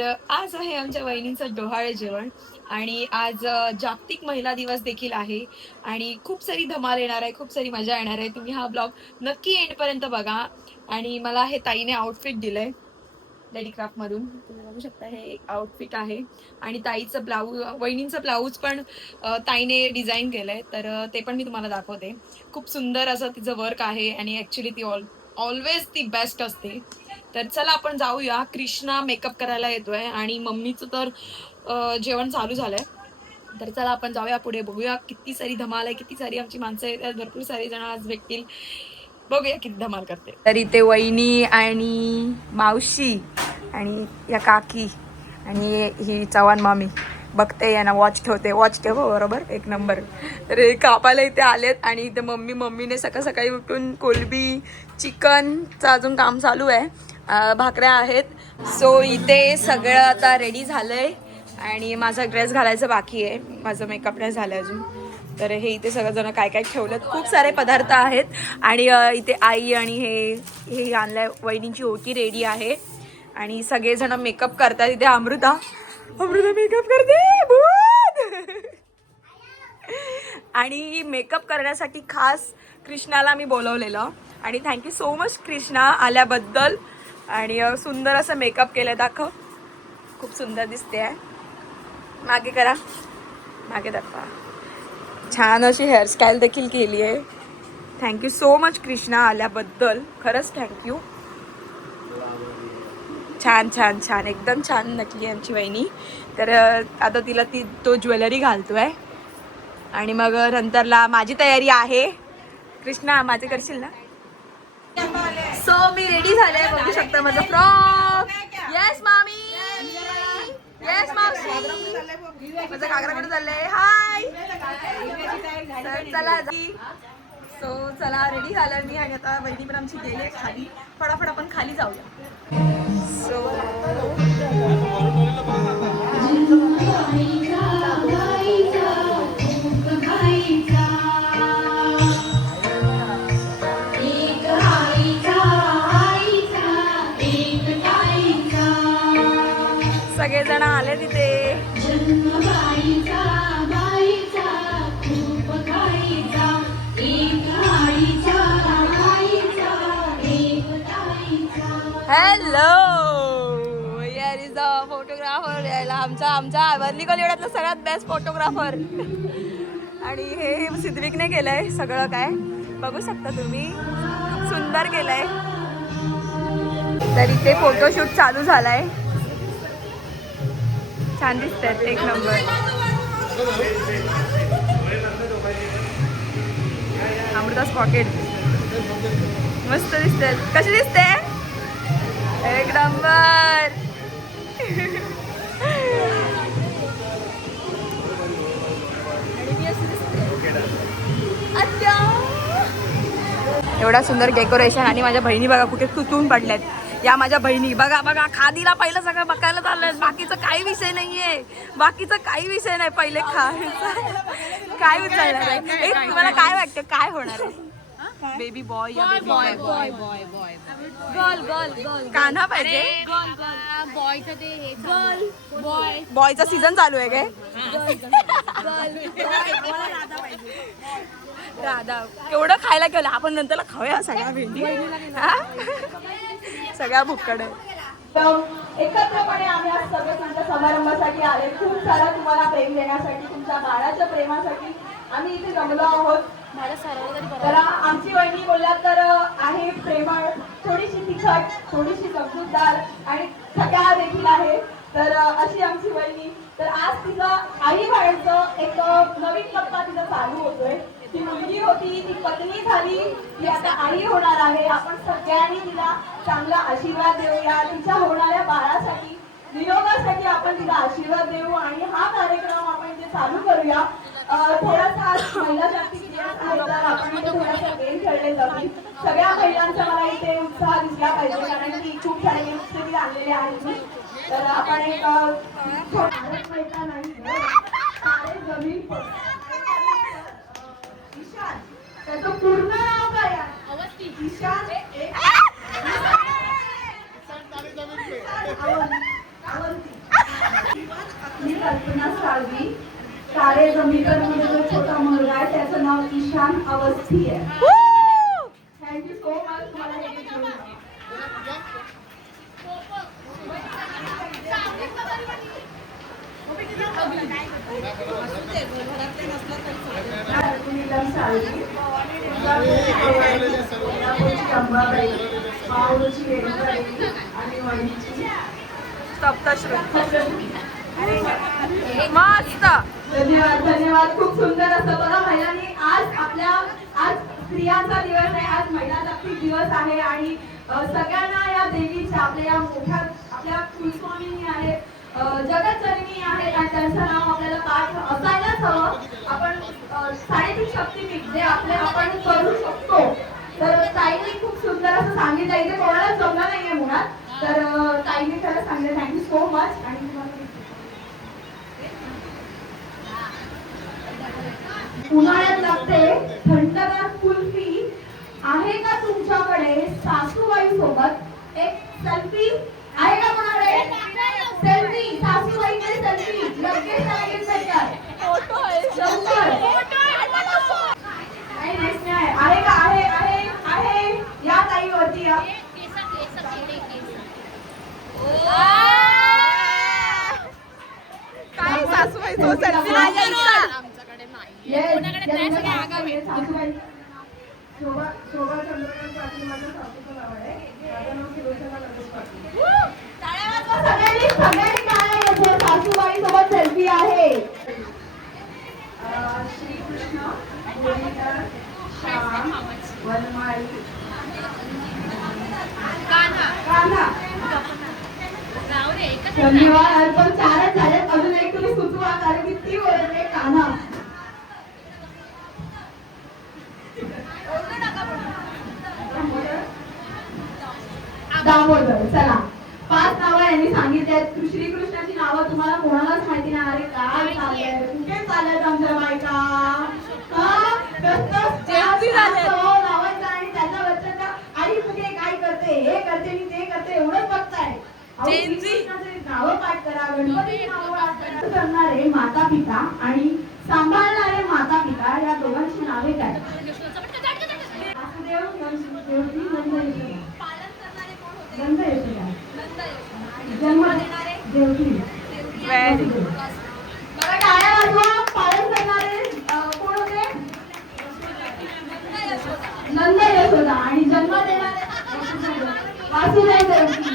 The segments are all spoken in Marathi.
तर आज आहे आमच्या वहिनींचं डोहाळे जेवण आणि आज जागतिक महिला दिवस देखील आहे आणि खूप सारी धमाल येणार आहे, खूप सारी मजा येणार आहे. तुम्ही हा ब्लॉग नक्की एंडपर्यंत बघा. आणि मला हे ताईने आउटफिट दिलंय लेडीक्राफ्टमधून. तुम्ही बघू शकता हे एक आउटफिट आहे आणि ताईचं ब्लाऊज, वहिनींचं ब्लाऊज पण ताईने डिझाईन केलंय. तर ते पण मी तुम्हाला दाखवते. खूप सुंदर असं तिचं वर्क आहे आणि ऍक्च्युली ती ऑलवेज ती बेस्ट असते. तर चला आपण जाऊया. कृष्णा मेकअप करायला येतोय आणि मम्मीचं तर जेवण चालू झालंय. तर चला आपण जाऊया पुढे, बघूया किती सारी धमाल आहे, किती सारी आमची माणसं आहेत, भरपूर सारे जण आज भेटतील. बघूया किती धमाल करते. तर इथे वहिनी आणि मावशी आणि या काकी आणि ही चव्हाण मामी बघते, यांना वॉच ठेवते. वॉच ठेव बरोबर, एक नंबर. तर हे कापायला इथे आलेत आणि इथे मम्मीने सकाळ सकाळी उठून कोलबी चिकनचं अजून काम चालू आहे. भाकऱ्या आहेत. सो इथे सगळं आता रेडी झालंय आणि माझा ड्रेस घालायचं बाकी आहे. माझं मेकअप नाही झालं अजून. तर हे इथे सगळेजण काय काय ठेवलेत, खूप सारे पदार्थ आहेत. आणि इथे आई आणि हे आणलंय, वहिनींची ओटी रेडी आहे आणि सगळेजण मेकअप करतात. इथे अमृता मेकअप करते भूत. आणि मेकअप करण्यासाठी खास कृष्णाला मी बोलवलेलं आणि थँक्यू सो मच कृष्णा आल्याबद्दल. आणि सुंदर असं मेकअप केलं, दाखव. खूप सुंदर दिसते आहे. मागे करा, मागे दाखवा. छान अशी हेअरस्टाईल देखील केली आहे. थँक्यू सो मच कृष्णा आल्याबद्दल, खरंच थँक्यू. छान छान छान, एकदम छान नटली आमची वहिनी. तर आता तिला तो ज्वेलरी घालतोय आणि मग नंतरला माझी तयारी आहे. कृष्णा माझे करशील ना? सो मी रेडी झाले, बघू शकता माझा फ्रॉक. येस मामी, येस मावशी. माझं घागरा कुठे चाललंय? हाय. चला सो चला, रेडी झालं मी आणि आता वहिनी पण आमची गेली खाली. फटाफट आपण खाली जाऊया. सो सगळेजण आले तिथे. Hello, here is the photographer. यायला आमचा वर्ली कॉलेजला सगळ्यात बेस्ट फोटोग्राफर. आणि हे सिद्विकने केलंय सगळं, काय बघू शकता तुम्ही, खूप सुंदर केलंय. तर इथे फोटोशूट चालू झालाय. छान दिसतात, एक नंबर. अमृतास पॉकेट मस्त दिसतात. कशी दिसते? एक नंबर. एवढा सुंदर डेकोरेशन. आणि माझ्या बहिणी बघा कुठे तुटून पडल्यात. या माझ्या बहिणी बघा बघा, खादीला पहिलं सगळं बघायला चाललंय. बाकीचं काही विषय नाहीये, बाकीचं काही विषय नाही. पहिले काय विचारणार आहे? तुम्हाला काय वाटतं काय होणार आहे? बेबी बॉय या baby boy? Boy boy boy girl girl girl. Kanha पाहिजे. Girl girl. बॉयचं ते हे गर्ल बॉय. बॉयचा सीझन चालू आहे काय? राधा केवढं खायला केलं आपण, नंतरला खाऊया सगळ्या भेंडी. सगळ्या भुक्कड एकत्रपणे आम्ही आज सगळे तुमच्या समारंभासाठी आले. खूप सारा तुम्हाला प्रेम देण्यासाठी, तुमच्या बाळाच्या प्रेमासाठी आम्ही इथे जमलो आहोत. तर आमची वहिनी बोलला तर आहे प्रेमळ, थोडीशी तिखट, थोडीशी समजूतदार आणि थक्या देखील आहे. तर अशी आमची वहिनी. तर आज तिचं आई बाळाचं एक नवीन टप्पा तिचा चालू होतोय. ती मुलगी होती, ती पत्नी झाली, ती आता आई होणार आहे. आपण सगळ्यांनी तिला चांगला आशीर्वाद देऊया. तिच्या होणाऱ्या बाळासाठी, निरोगासाठी आपण तिला आशीर्वाद देऊ आणि हा कार्यक्रम आपण इथे चालू करूया. थोडासा महिला जागतिक दिवस आहे, तर आपण इथे थोडासा गेम खेळले जातील. सगळ्या महिलांचा मला इथे उत्साह दिसला पाहिजे, कारण की खूप सारे गेम्स आणलेले आहेत. तर आपण एक त्याचं पूर्ण नाव काय आहे? ईशान अवंती. अवस्थी आहे. थँक्यू सो मच तुम्हाला हे gift देऊन. तुम्ही एकदम सावली. अंबाबाई, माऊलीची वेणूबाई आणि वहिनीची सप्तश्रुती मस्त. धन्यवाद धन्यवाद. खूप सुंदर असं बघा महिलांनी आज स्त्रियांचा दिवस आहे, आज महिला जागतिक दिवस आहे आणि सगळ्यांना या देवीच्या आपल्या कुलस्वामिनी आहेत, जगतजननी आहेत आणि त्यांचं नाव आपल्याला पाठ असायलाच हवं. आपण 3.5 शक्तिपीठ जे आपण करू शकतो. तर ताईंनी खूप सुंदर असं सांगितलं. इथे कोणाला जमलं नाहीये मुळात, तर ताईंनी खरं सांगितलं. Thank you so much. आणि उन्हाळ्यात लागते थंडगार कुल्फी. आहे का तुमच्याकडे सासूबाई सोबत एक सेल्फी? आहे का कोणाकडे सेल्फी? सासूबाईकडे सेल्फी लगेच फोटो आहे का? आहे. या ताई वरती या. काय सासूबाई तो सेल्फी नाही घ्यायचा. सासूबाई शोभा चंद्रकांत पाटील माझ्या सासूचं नाव आहे. माझं नाव सुलोचना नरेश पाटील. सगळ्यांनी काय सासूबाई सोबत सेल्फी आहे. श्रीकृष्ण, मुरलीधर, श्याम, वनमाळी, कान्हा. धन्यवाद. पण 4च झाले. अजून एक तुम्ही सुचवा कारण की ती ओरडते कान्हा. दामोदर. चला 5 नावं यांनी सांगितली आहेत. श्रीकृष्णाची नावं तुम्हाला कोणालाच माहिती नाही. अरे काय चाललंय, कुठे चालल्यात आमच्या बायका? लावायचं आणि त्याच्या वरच्या आई कुठे काय करते, हे करते मी ते करते एवढंच बघताय. नावं पाठ करा. गणपती नावं करणारे माता पिता आणि सांभाळणारे माता पिता या दोघांची नावे काय? वासुदेव, देवकी, नंद यशोदा. जन्म देवकी. व्हेरी बघा टाळ्या वाजवा. पालन करणारे कोण होते? नंद यशोदा. आणि जन्म देणारे वासुदेव देवकी.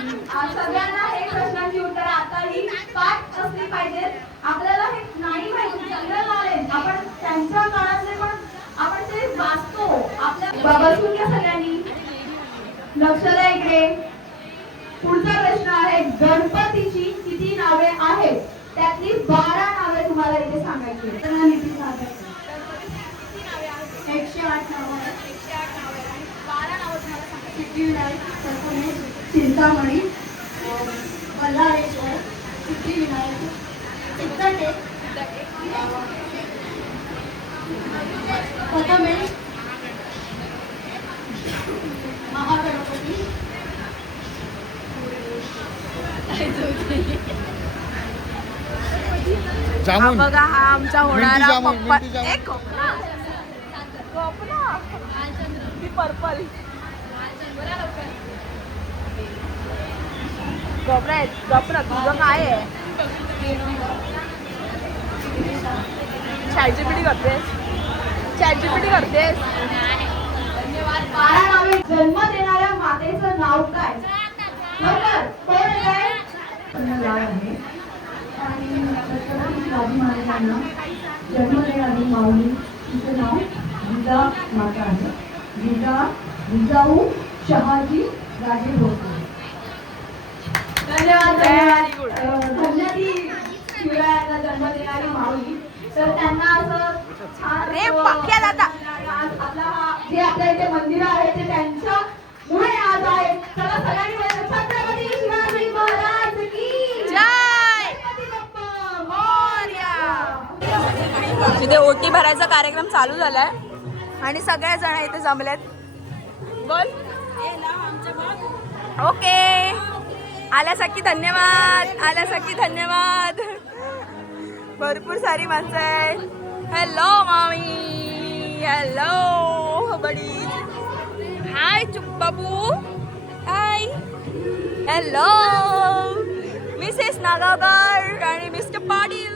सगळ्यांना हे प्रश्नांची उत्तरं आता ही पाठ असली पाहिजेत. आपल्याला हे नाही माहिती जनरल नॉलेज, आपण त्यांच्या काळातले पण आपण ते वाचतो. आपल्या बसून घ्या सगळ्यांनी. लक्ष द्या इकडे. पुढचा प्रश्न आहे गणपतीची किती नावे आहेत? त्यातली 12 नावे तुम्हाला इथे सांगायची आहेत. 108 नावे आहेत. 108 नावं आहेत. 12 नावं तुम्हाला सांगायची. सिद्धिविनायक, सरपणे, चिंतामणी, बल्लाळेश्वर, सिद्धिविनायक, सिद्धटेक, प्रथमेश, महागणपती, हा बघा हा आमचा होणारा जामून, पप्पा. मिंटी जामून. एक पर्पल गपरा तुझं काय आहे? चॅटजीपीटी करतेस? 12 नावे. जन्म देणाऱ्या मातेचं नाव काय? बरोबर. कोण आहे? नाव आहे आणि छत्रपती शिवाजी महाराजांना जन्म देणारी माऊली तिचं नाव जिजा माता आहे. जिजाऊ शहाजी राजे भोसले. धन्यवाद. धन्य ती शिवरायांना जन्म देणारी माऊली. तर त्यांना असं छान रे पक्क्या दादा. आज आपला हा जे आपल्या इथे मंदिर आहे ते त्यांच्यामुळे आज आहे. चला सगळ्यांनी बोलायचं, छत्रपती शिवाजी महाराज की जय. गणपती बाप्पा मोरया. इथे ओटी भरायचा कार्यक्रम चालू झालाय आणि सगळे जण इथे जमलेत. बोल. ओके. आल्यासाठी धन्यवाद. भरपूर सारी माणसं आहे. हॅलो मामी. Hello buddies. हाय चुप बाबू. हाय. हॅलो मिसेस नागावकर आणि मिस्टर पाटील.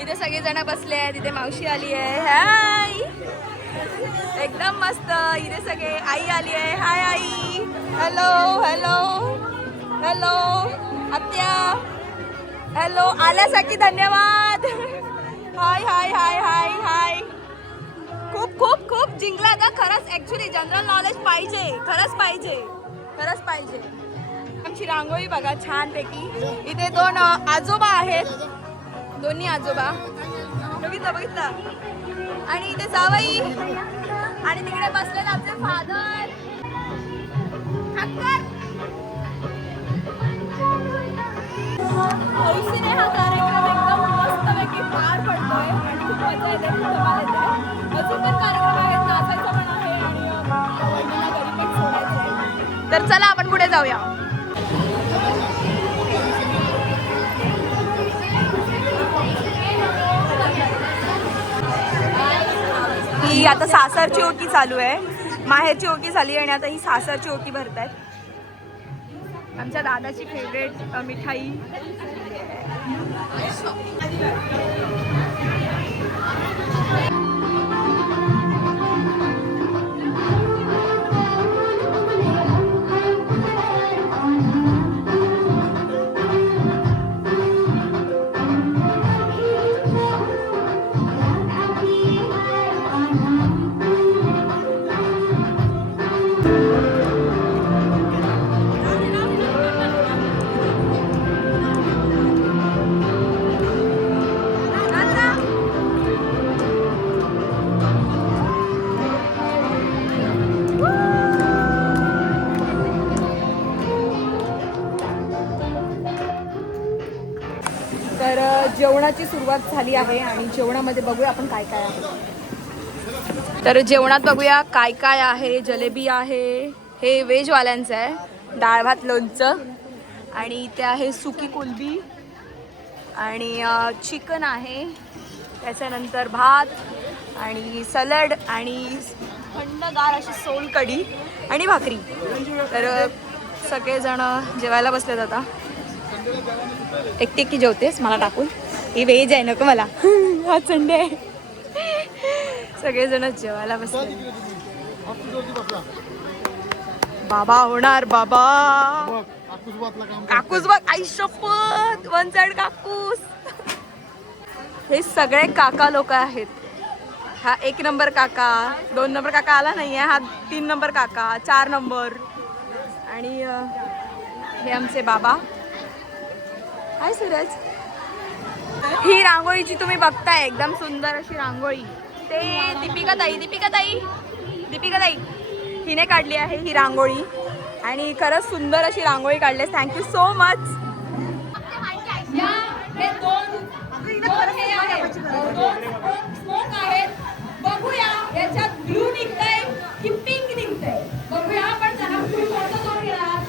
इथे सगळेजण बसले आहेत. इथे मावशी आली आहे. हाय. एकदम मस्त. इथे सगळे आई आली आहे. हाय आई. हॅलो हॅलो हॅलो आत्या. हॅलो आल्यासाठी धन्यवाद. हाय हाय हाय हाय हाय. खूप खूप खूप जिंकला का खरंच. ऍक्च्युली जनरल नॉलेज पाहिजे. खरंच पाहिजे. खरंच पाहिजे. आमची रांगोळी बघा छान पैकी. इथे 2 आजोबा आहेत. दोन्ही आजोबा बघितलं बघितलं. आणि इथे जावई आणि तिकडे बसलेले आमचे फादर. हौशीने हा कार्यक्रम एकदम मस्तपैकी पार पडतोय आणि खूप मजा येते. खूप धमाल येते. अजून पण कार्यक्रम आहेत. नाचायचा पण आहे आणि वहिनीला घरी पण सोडायचं आहे. तर चला आपण पुढे जाऊया. ही आता सासरची ओटी चालू आहे. माहेरची ओटी झाली आणि आता ही सासरची ओटी भरतायत. आमच्या दादाची फेवरेट मिठाई. तर जेवणाची सुरुवात झाली आहे आणि जेवणामध्ये बघूया आपण काय काय आहे. तर जेवणात बघूया काय काय आहे. जलेबी आहे. हे व्हेजवाल्यांचं आहे. डाळ भात लोणचं आणि इथे आहे सुकी कोलबी आणि चिकन आहे. त्याच्यानंतर भात आणि सलाड आणि थंडगार अशी सोलकढी आणि भाकरी. तर सगळेजण जेवायला बसलेत आता. एकटी एकटी जेवतेस मला टाकून. ही व्हेज आहे नको मला. हा संडे आहे. सगळेजण जेवायला बसले. बाबा होणार बाबा. काकूस बघ. आई शपथ. 1 साइड काकूस. हे सगळे काका लोक आहेत. हा 1 नंबर काका. 2 नंबर काका आला नाहीये. हा 3 नंबर काका. 4 नंबर आणि हे आमचे बाबा. हाय सूरज. ही रांगोळीची तुम्ही बघताय एकदम सुंदर अशी रांगोळी. ते दीपिका ताई हिने काढली आहे ही रांगोळी आणि खरंच सुंदर अशी रांगोळी काढली. Thank you so much. बघूया याच्यात ब्लू निघतंय की पिंक निघतंय. बघूया पण चला कोणतं दोन घेणार.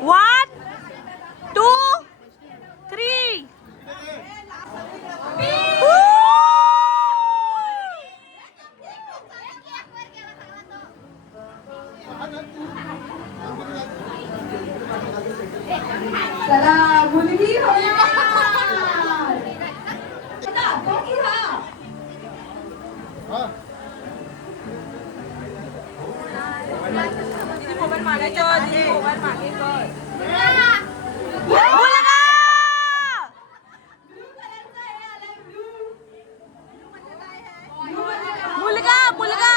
1 2 3. चला मुलगी होणार. मोबाईल मागायच्या आधी मोबाईल मागे कर. मुलगा मुलगा.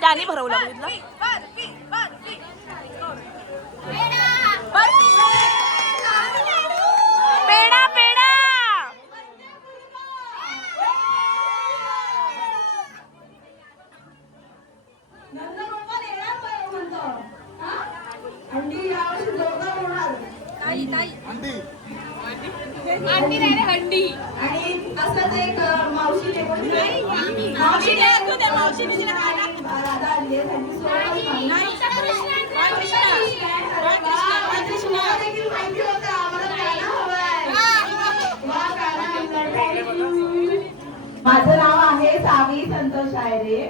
त्याने भरवलं पेडा पेडा. अंडी यावर्षी जोरदार होणार. ताई ताई अंडी आणि असंच एक मावशी मावशी राधा आली आहे. Thank you so much. देखील माहिती होतं आम्हाला गाणं हवंय. वा, गाणं. माझं नाव आहे सावी संतोष आयरे.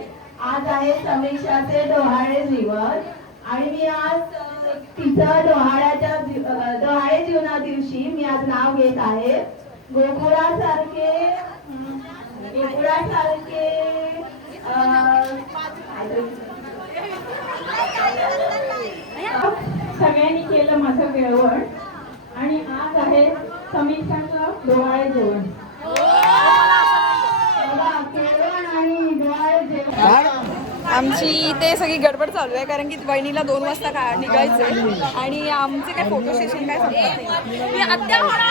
आज आहे समीक्षाचे डोहाळे जीवन आणि मी आज तिचं डोहाळे जीवना दिवशी मी आज नाव घेत आहे. गोकुळासारखे सगळ्यांनी केलं माझं केळवण आणि आज आहे समीक्षाचं डोहाळे जेवण. केळवण आणि डोहाळे जेवण. आमची इथे सगळी गडबड चालू आहे कारण की वहिनीला 2 वाजता निघायचंय आणि आमचे काय फोटो सेशन काय संपत नाही. मी आत्या होणार.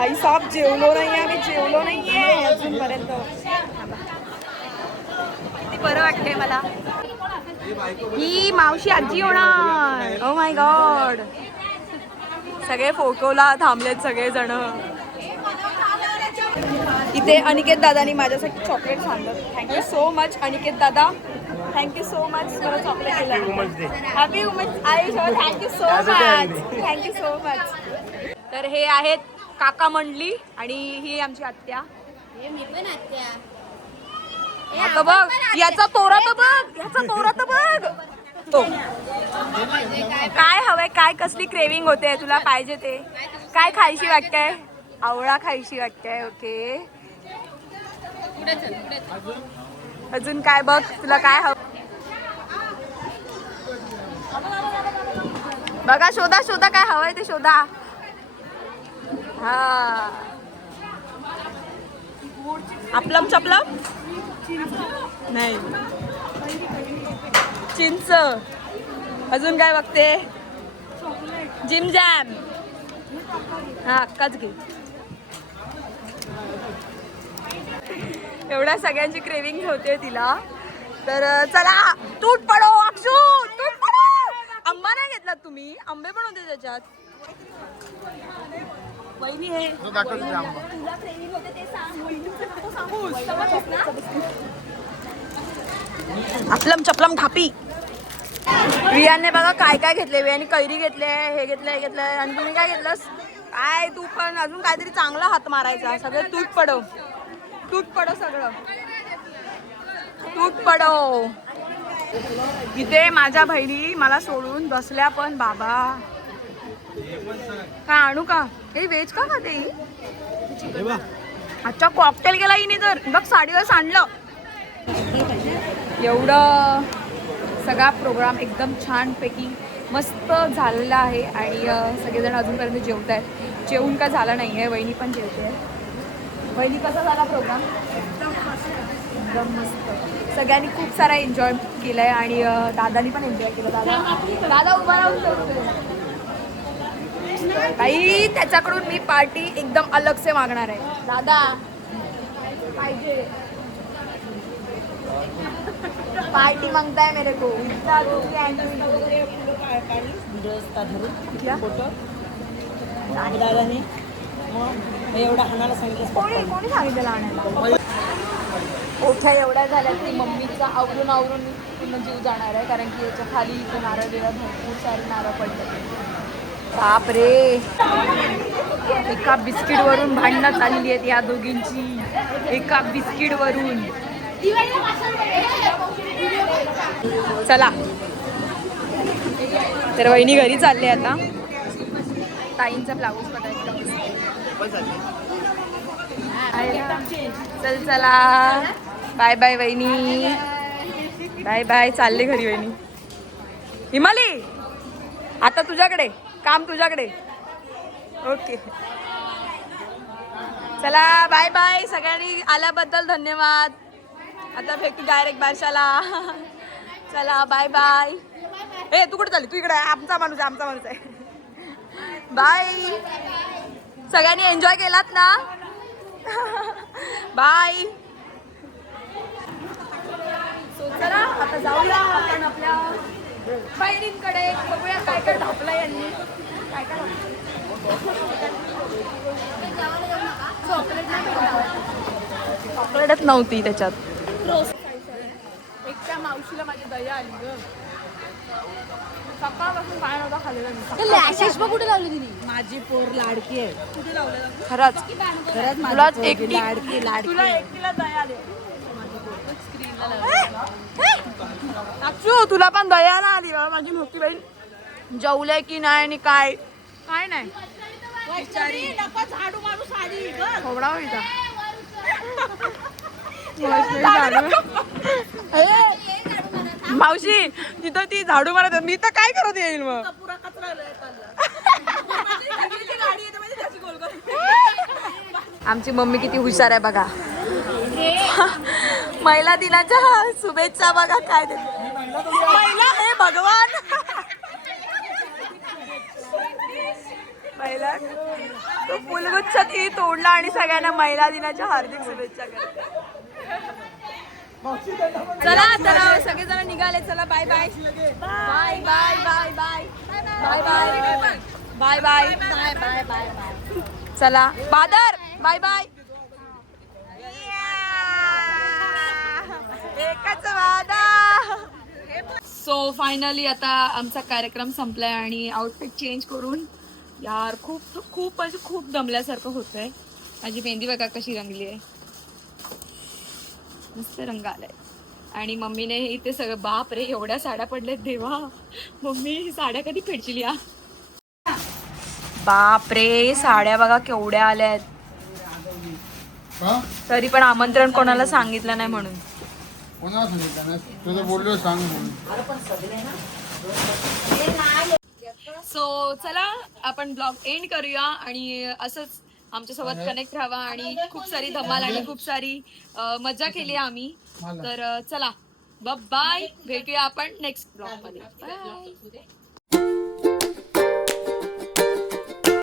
आई साहेब जेवलो नाहीये, आम्ही जेवलो नाहीये अजूनपर्यंत. किती बरं वाटतंय मला. ही मावशी आजी होणार. Oh my God. सगळे फोटोला थांबलेत सगळे जण. इथे अनिकेत दादानी माझ्यासाठी चॉकलेट आणलं. थँक्यू सो मच अनिकेत दादा. थँक्यू सो मच मला चॉकलेट दिलं. हॅपी वुमेन्स आई शो. Thank you so much. Thank you so much. तर हे आहेत काका मंडली आणि ही आमची आत्या. मी पण आत्या. आता बघ याचा तोरा तर बघ. याचा तोरा तर बघ. तो काय हवंय काय कसली क्रेविंग होते तुला पाहिजे ते काय खायची वाटतंय. आवळा खायची वाटतंय. ओके अजून काय बघ तुला काय हवं बघा. शोधा शोधा काय हवंय ते शोधा. हा आपलम चपलम नाही चिंच. अजून काय बघते. Gym jam. हा अक्काच घे. एवढ्या सगळ्यांची क्रेविंग होते तिला तर चला तूट पडो अक्षू, तूट पडो. आंबा नाही घेतलात तुम्ही? आंबे पण होते त्याच्यात. वहिनी हे तुला ट्रेनिंग होते ते सांग. आपलम चपलम खापी. वियाने बघा काय काय घेतले. वियाने कैरी घेतले, हे घेतलंय, हे घेतलंय. आणि तुम्ही काय घेतलंस? काय तू पण अजून काहीतरी चांगला हात मारायचा. सगळं तूट पडो, तूट पडो, सगळं तूट पडो. इथे माझ्या बहिणी मला सोडून बसल्या पण बाबा. काय आणू का? हे व्हेज का खाते ही? अच्छा कॉकटेल केला हिने तर बघ साडीवर सांडलं. एवढं सगळा प्रोग्राम एकदम छानपैकी मस्त झालेला आहे. आणि सगळेजण अजूनपर्यंत जेवत आहेत. जेवून काय झालं नाही आहे. वहिनी पण जेवते आहे. वहिनी कसा झाला प्रोग्राम? एकदम मस्त. सगळ्यांनी खूप सारा एन्जॉय केलाय आणि दादानी पण एन्जॉय केलं. दादा उभा राहून काही त्याच्याकडून मी पार्टी एकदम अलग से मागणार आहे. दादा पाहिजे पार्टी मांगताय मेरे को. कोणी सांगितलं आणायला? ओठ्या एवढ्या झाल्या की मम्मीचा आवरून आवरून पूर्ण जीव जाणार आहे. कारण की याच्या खाली इथे नारळ बिरळ भरपूर सारे नारळ पडले. बापरे, एका बिस्किटवरून भांडणं चालली आहेत या दोघींची. एका बिस्किटवरून. चला तर वहिनी घरी चालले आता. ताईंचा ब्लाऊज बघायचा. चल चला बाय बाय वहिनी, बाय बाय. चालले घरी वहिनी. हिमाली आता तुझ्याकडे काम, तुझ्याकडे. ओके चला बाय बाय. सगळ्यांनी आल्याबद्दल धन्यवाद. आता भेटू डायरेक्ट बारशाला. चला बाय बाय. ए तू कुठे चालली? तू इकडे. आमचा माणूस आहे, आमचा माणूस आहे. बाय. सगळ्यांनी एन्जॉय केलात ना? बाय. सो चला आता जाऊया आपण आपल्या बहिणींकडे. बघूया काय काय ढापलं यांनी. काय काय चॉकलेटच नव्हती त्याच्यात. एकट्या मावशीला माझी दया आली ग. सकाळपासून काय नव्हता खाल्लेला. लॅशेस बघ कुठे लावली तिने. माझी पोर लाडकी आहे. कुठे लावलेला? खरंच खरंच तुलाच माझी एकटी लाडकी लाडकी. तुला एकटीला दया आली. अक्षू तुला पण दया ना आली बाबा. माझी मोठी बहीण जेवले की नाही आणि काय काय नाही. खोबडा होईचा. मावशी तिथं ती झाडू मारत. मी तर काय करत येईल मग. आमची मम्मी किती हुशार आहे बघा. महिला दिनाच्या शुभेच्छा बघा काय देते. महिला हे भगवान. महिला तो फुलगुच्छ ती तोडला आणि सगळ्यांना महिला दिनाच्या हार्दिक शुभेच्छा करते. चला चला सगळेजण निघाले. चला bye bye bye bye bye bye bye bye bye bye bye bye bye. चला बादर बाय बाय. एकच वादा. सो फायनली आता आमचा कार्यक्रम संपलाय आणि आउटफिट चेंज करून यार खूप खूप म्हणजे खूप दमल्यासारखं होतंय. माझी मेहंदी बघा कशी रंगली आहे. मस्त रंग आलाय. आणि मम्मीने इथे सगळं. बाप रे एवढ्या साड्या पडल्यात देवा. मम्मी साड्या कधी फेडशील या. बाप रे साड्या बघा केवढ्या आल्यात. तरी पण आमंत्रण कोणाला सांगितलं नाही म्हणून. कोणाला सांगितलं? तुझं बोललो सांग म्हणून. सो चला आपण ब्लॉग एंड करूया आणि असंच आमच्यासोबत कनेक्ट राहावा आणि खूप सारी धमाल आणि खूप सारी मजा केली आम्ही. तर चला बाय. भेटूया आपण नेक्स्ट ब्लॉग मध्ये. बाय.